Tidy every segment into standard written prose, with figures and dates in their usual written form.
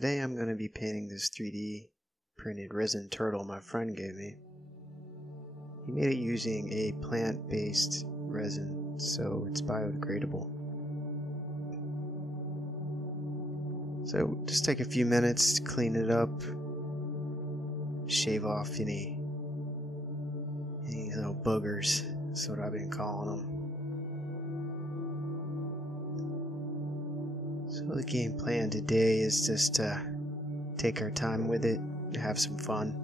Today I'm going to be painting this 3D printed resin turtle my friend gave me. He made it using a plant-based resin, so it's biodegradable. So just take a few minutes to clean it up, shave off any little boogers, that's what I've been calling them. So the game plan today is just to take our time with it, have some fun.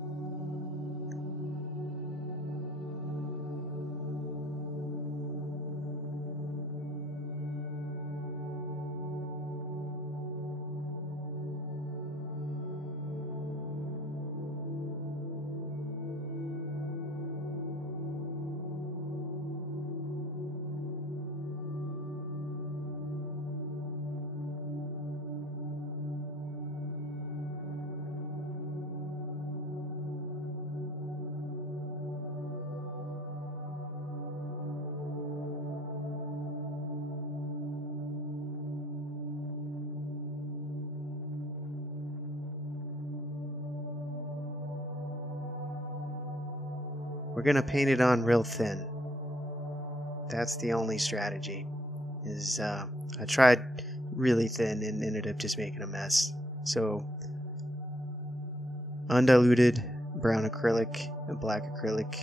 We're gonna paint it on real thin. That's the only strategy. I tried really thin and ended up just making a mess. So undiluted brown acrylic and black acrylic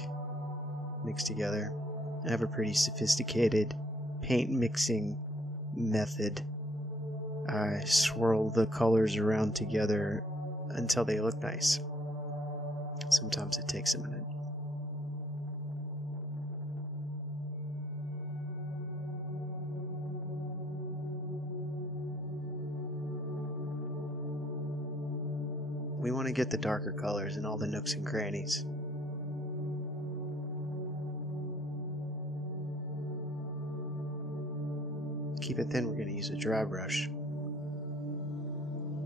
mixed together. I have a pretty sophisticated paint mixing method. I swirl the colors around together until they look nice. Sometimes it takes a minute. We want to get the darker colors in all the nooks and crannies. To keep it thin, we're going to use a dry brush.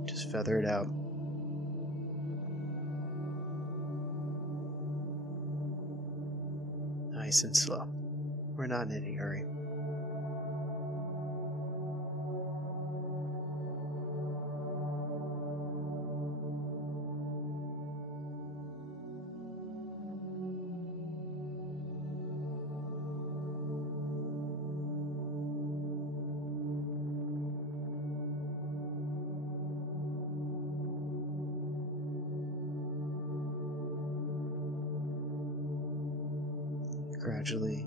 Just feather it out. Nice and slow. We're not in any hurry. Gradually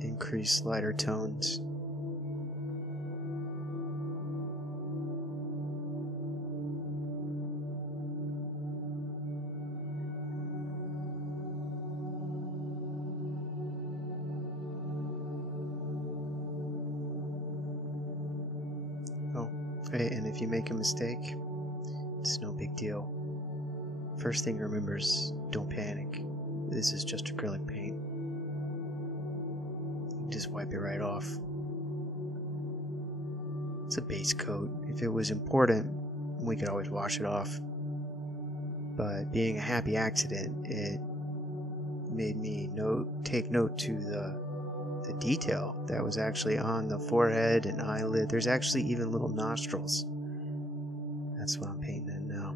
increase lighter tones. Oh, hey, and if you make a mistake, it's no big deal. First thing to remember is don't panic. This is just acrylic paint. Just wipe it right off. It's a base coat. If it was important, we could always wash it off. But being a happy accident, it made me take note to the detail that was actually on the forehead and eyelid. There's actually even little nostrils. That's what I'm painting in now.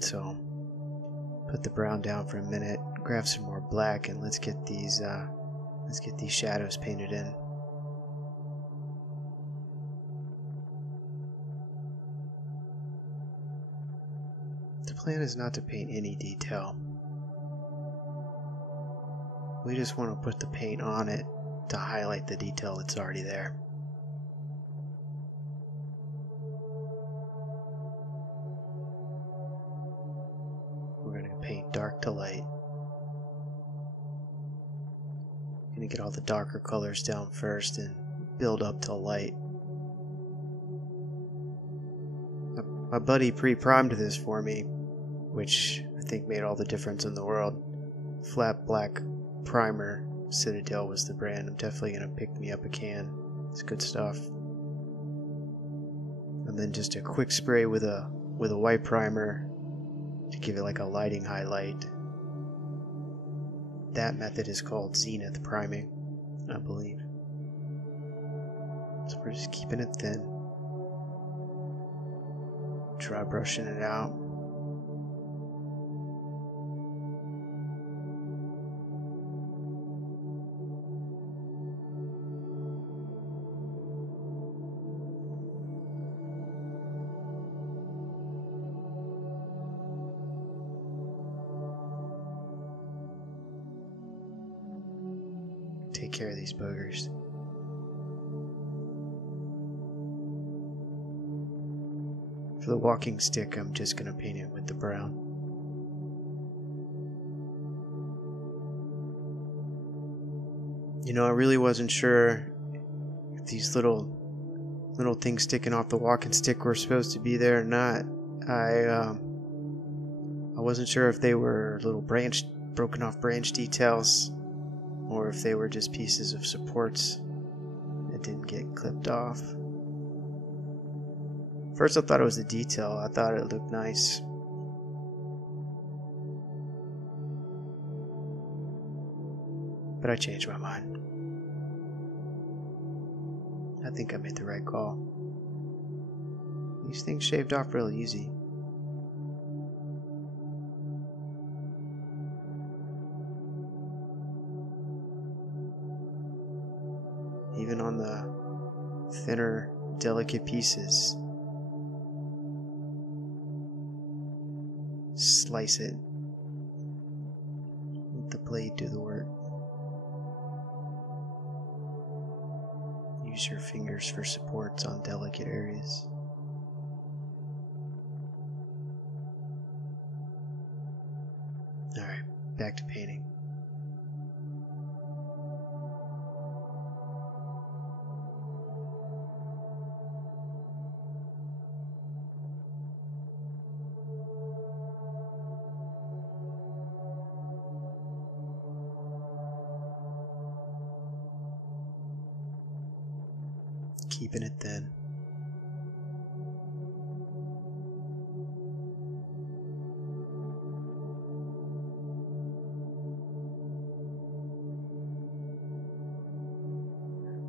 So, put the brown down for a minute, grab some more black, and let's get these shadows painted in. The plan is not to paint any detail. We just want to put the paint on it to highlight the detail that's already there. We're going to paint dark to light. Gonna get all the darker colors down first and build up to light. My buddy pre-primed this for me, which I think made all the difference in the world. Flat black primer, Citadel was the brand. I'm definitely gonna pick me up a can. It's good stuff. And then just a quick spray with a white primer to give it like a lighting highlight. That method is called zenith priming, I believe. So we're just keeping it thin. Dry brushing it out. Take care of these boogers. For the walking stick, I'm just going to paint it with the brown. You know, I really wasn't sure if these little things sticking off the walking stick were supposed to be there or not. I wasn't sure if they were little broken off branch details, or if they were just pieces of supports that didn't get clipped off. First I thought it was a detail. I thought it looked nice. But I changed my mind. I think I made the right call. These things shaved off real easy. Even on the thinner, delicate pieces. Slice it. Let the blade do the work. Use your fingers for supports on delicate areas. Alright, back to painting. Keeping it thin.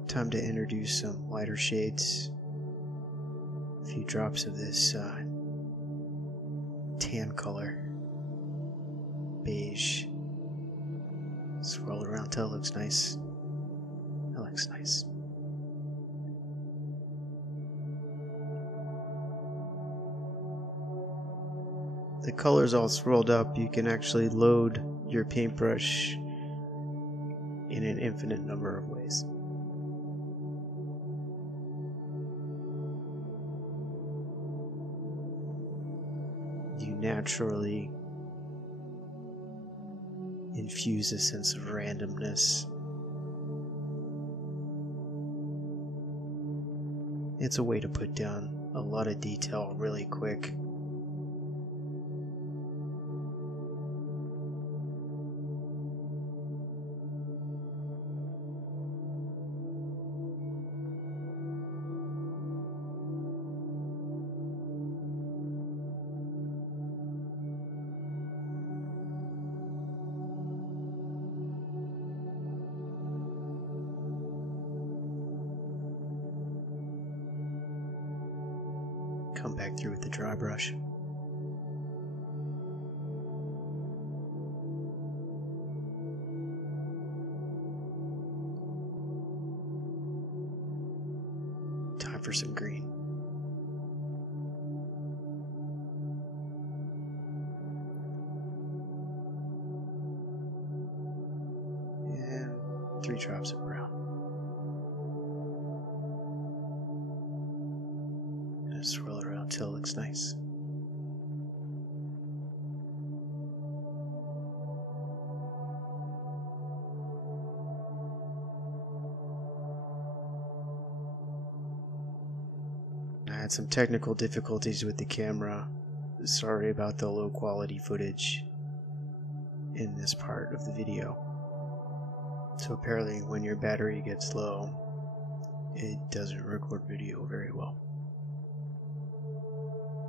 Time to introduce some lighter shades. A few drops of this tan color. Beige. Swirl it around till it looks nice. That looks nice. The color's all swirled up. You can actually load your paintbrush in an infinite number of ways. You naturally infuse a sense of randomness. It's a way to put down a lot of detail really quick. Come back through with the dry brush. Time for some green. And 3 drops of brown. Swirl it around till it looks nice. I had some technical difficulties with the camera. Sorry about the low quality footage in this part of the video. So apparently when your battery gets low, it doesn't record video very well.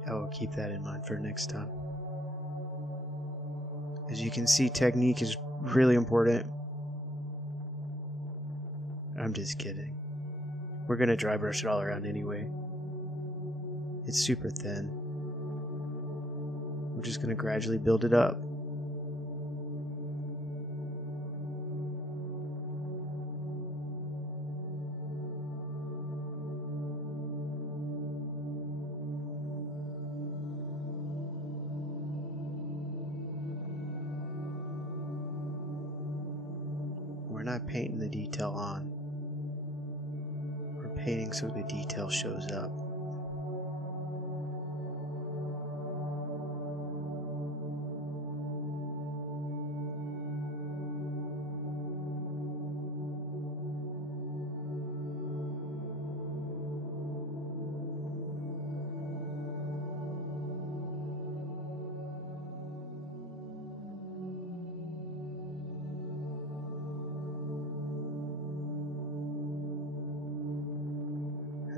I will keep that in mind for next time. As you can see, technique is really important. I'm just kidding. We're gonna dry brush it all around anyway. It's super thin. We're just going to gradually build it up. We're not painting the detail on. We're painting so the detail shows up.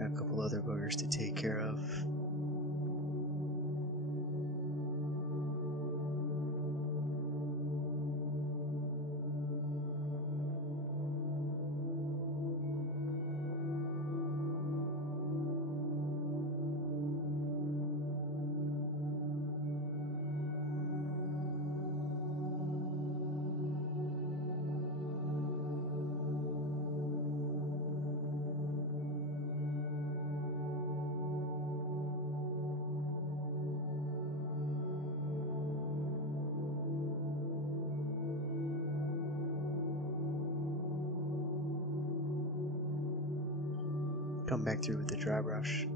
A couple other boogers to take care of. Come back through with the dry brush.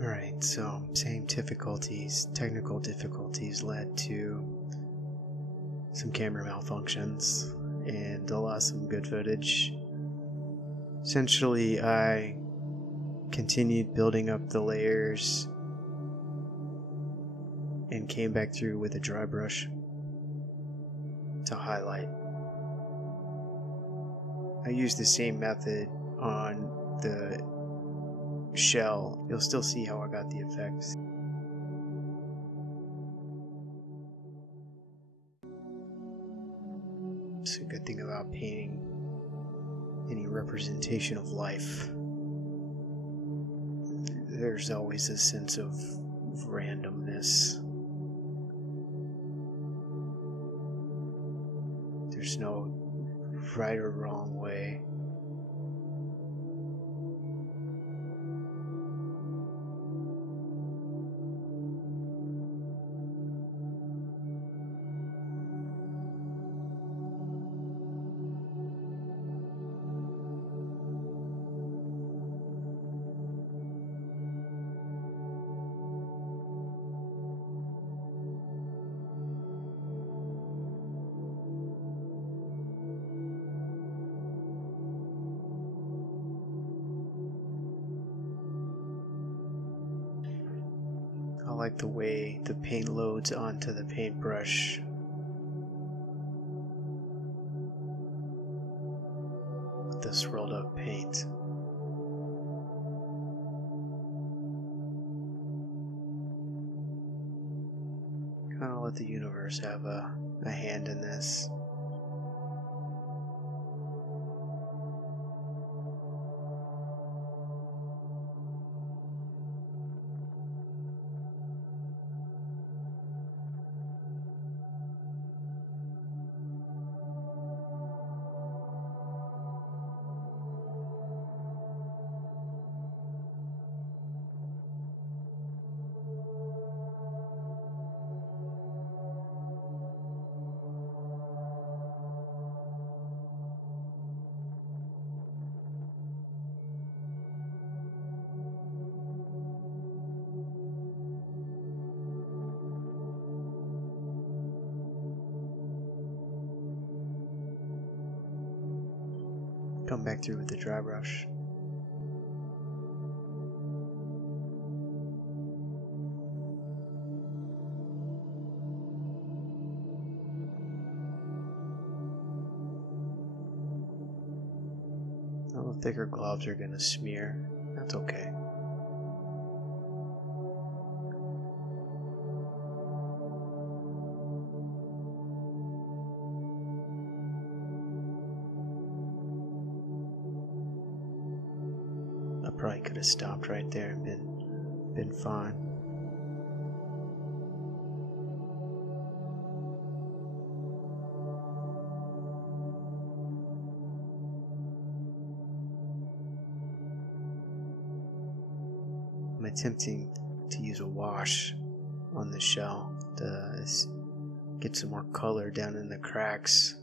Alright, so same difficulties, technical difficulties led to some camera malfunctions and I lost some good footage. Essentially, I continued building up the layers and came back through with a dry brush to highlight. I used the same method on the shell. You'll still see how I got the effects. It's a good thing about painting any representation of life. There's always a sense of randomness. There's no right or wrong way. I like the way the paint loads onto the paintbrush. With the swirled up paint. Kind of let the universe have a hand in this. Come back through with the dry brush. A little thicker gloves are going to smear. That's okay. I probably could have stopped right there and been fine. I'm attempting to use a wash on the shell to get some more color down in the cracks.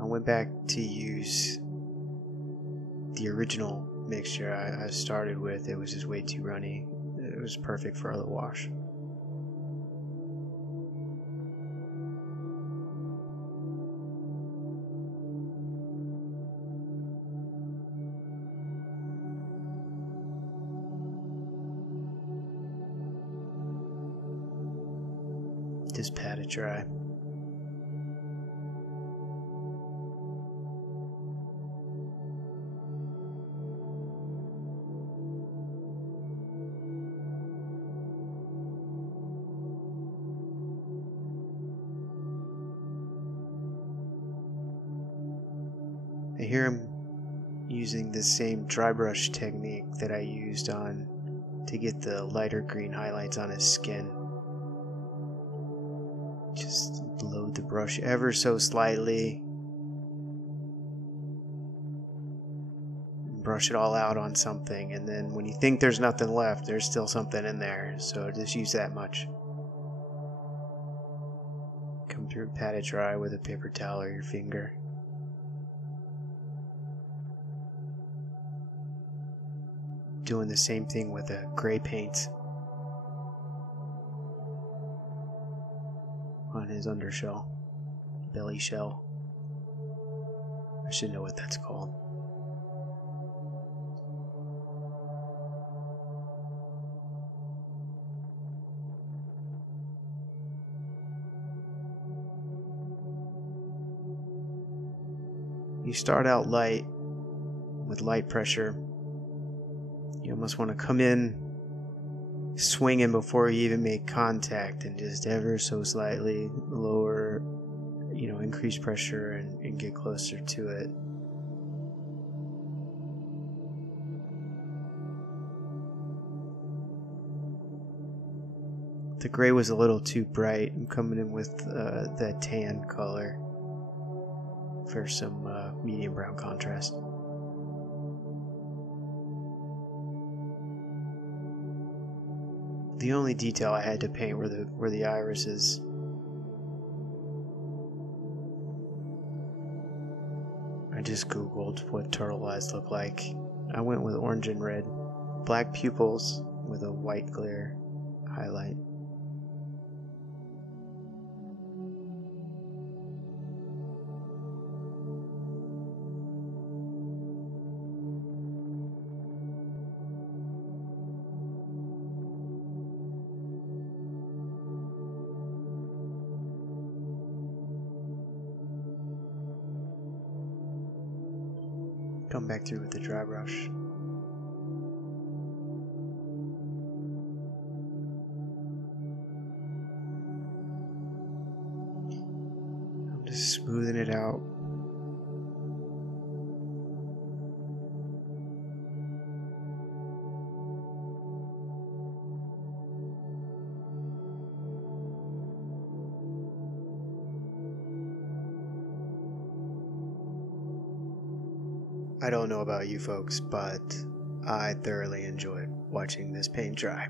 I went back to use the original mixture I started with. It was just way too runny. It was perfect for the wash. Just pat it dry. I hear him using the same dry brush technique that I used to get the lighter green highlights on his skin. Just load the brush ever so slightly. Brush it all out on something, and then when you think there's nothing left, there's still something in there, so just use that much. Come through, pat it dry with a paper towel or your finger. Doing the same thing with a gray paint on his undershell, belly shell. I should know what that's called. You start out light with light pressure. You almost want to come in swinging before you even make contact, and just ever so slightly lower, increase pressure and get closer to it. The gray was a little too bright. I'm coming in with that tan color for some medium brown contrast. The only detail I had to paint were the irises. I just googled what turtle eyes look like. I went with orange and red, black pupils with a white glare highlight. Come back through with the dry brush. I'm just smoothing it out. I don't know about you folks, but I thoroughly enjoyed watching this paint dry.